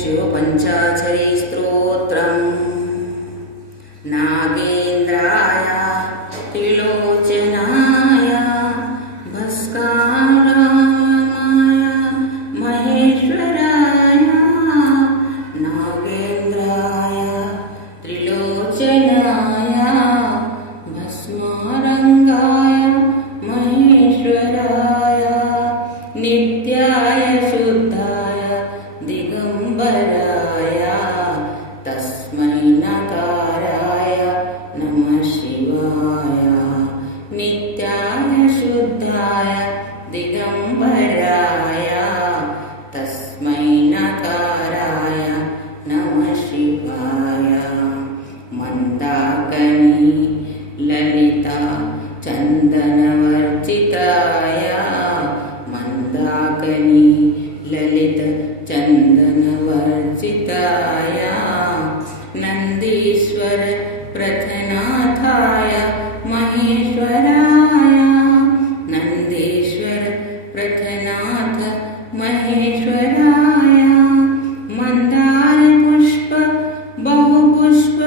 शिवपञ्चाक्षरी स्तोत्रम् नागेन्द्राय त्रिलोचनाय भस्काराय महेश्वराय नागेन्द्राय त्रिलोचनाय भस्मारङ्गाय महेश्वराय नित्याय शुद्धाय दिगम्बराय तस्मै नकाराय नमः शिवाय नित्याय शुद्धाय दिगम्बराय तस्मै नकाराय नमः शिवाय मन्दाकिनी ललिता चन्दनवर्जिताय मन्दाकिनी ललित चन्दनवर्जिताय नन्दीश्वर प्रथनाथाय महेश्वराय नन्दीश्वर प्रथनाथ महेश्वराय मन्दार पुष्प बहुपुष्प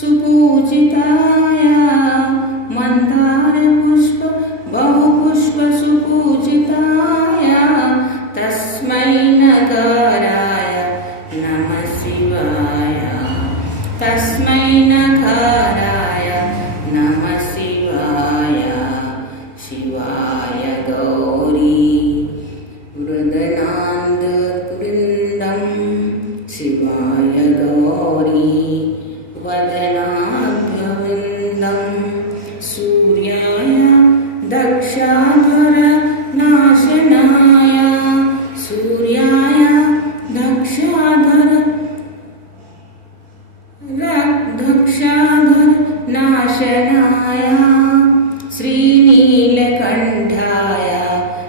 सुपूजिताय मन्दार पुष्प बहुपुष्प सुपूजिताय तस्मै नकाराय नमः शिवाय तस्मै नकाराय नमः शिवाय शिवाय गौरी वृदनान्दवृन्दं शिवाय गौरी वदनाभ्यवृन्दं सूर्याय दक्षाधर नाशनाय सूर्याय दक्षाधर नाशनाय श्रीनीलकण्ठाय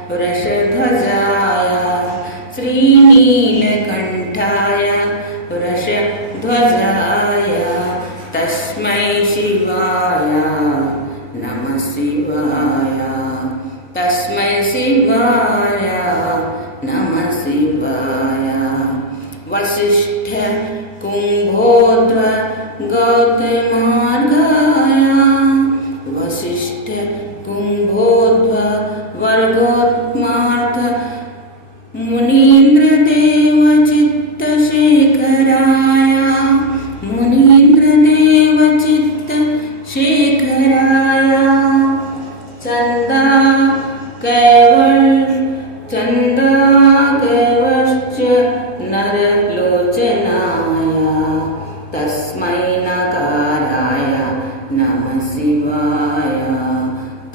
वृषध्वजाय श्रीनीलकण्ठाय वृषध्वजाय तस्मै शिवाय नमः शिवाय तस्मै शिवाय नमः शिवाय वसिष्ठ कुम्भोद्र गौतमार्गाय वसिष्ठ कुम्भोद्व वर्गोत्मार्थ मुनीन्द्रदेव चित्तशेखराय मुनीन्द्रदेव चित्तशेखराय चन्दा कैवश्च नरलोचनाय तस्मै नकाराय नमः शिवाय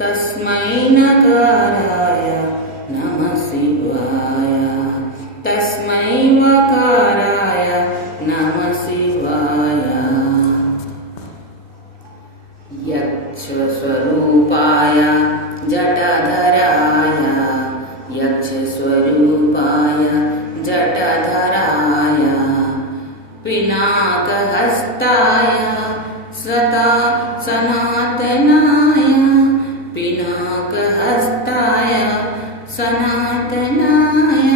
तस्मै नकाराय नमः शिवाय तस्मै वकाराय नमः शिवाय यक्षस्वरूपाय जटाधराय यक्षस्वरूपाय जटाधराय पिनाकहस्ताय सनातनाय पिनाकहस्ताय सनातनाय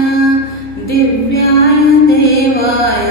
दिव्याय देवाय